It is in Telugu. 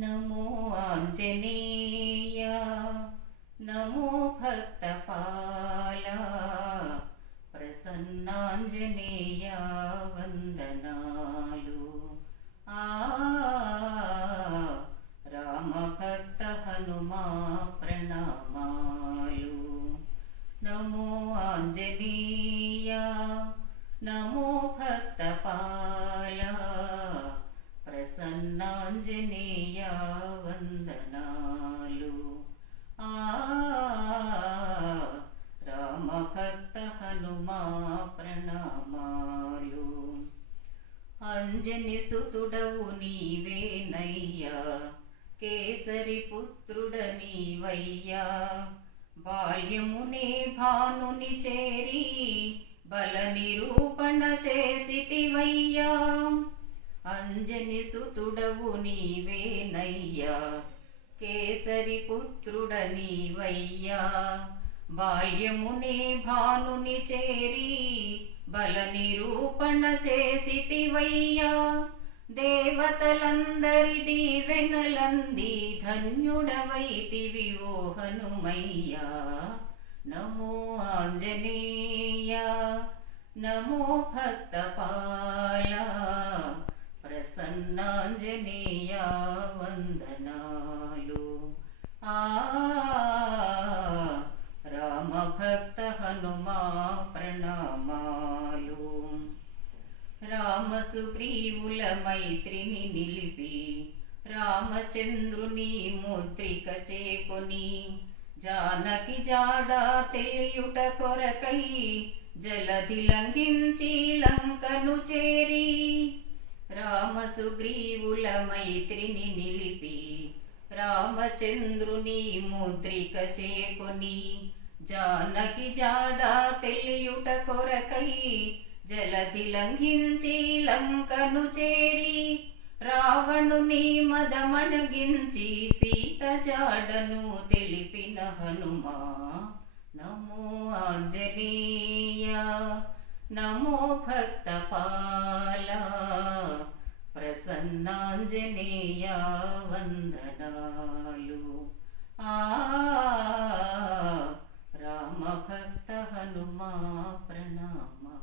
नमो आञ्जनेया नमो भक्तपाला प्रसन्नाञ्जनेया वन्दनालु। आमभक्तहनुमा प्रणामाय नमो आञ्जनेया नमो भक्तपा నాంజనేయ వందనాలు ఆ రామభక్త హనుమా ప్రణామాలు అంజని సుతుడవు నీవేనయ్యా కేసరి పుత్రుడ నీవయ్యా. బాల్యమునే భానుని చేరి బల నిరూపణ సుతుడవు నీవేనయ్యా. కేసరి పుత్రుడ నీవయ్యా బాల్యమునే భానుని చేరి బల నిరూపణ చేసితివయ్యా. దేవతలందరి దీవెనలంది ధన్యుడవైతివి ఓ హనుమయ్యా. నమో ఆంజనేయ. నమో భక్తపా ప్రసన్నాంజనేయ వందనాలు. ఆ రామభక్త హనుమా ప్రణామాలు. రామ సుగ్రీవుల మైత్రిని నిలిపి రామచంద్రుని ముద్రిక చేకొని జానకి జాడ తెలియుట కొరకై జలధి లంఘించి లంకను చే సుగ్రీవుల మైత్రిని నిలిపి రామచంద్రుని ముద్రిక చేకొని జానకి జాడ తెలియుట కొరకై జలధి లంఘించి లంకను చేరి రావణుని మదమణగించి సీత జాడను తెలిపిన హనుమా నమో ఆంజనేయ నమో భక్తపాల ఆంజనేయ వందనాలు ఆ రామభక్త హనుమా ప్రణామా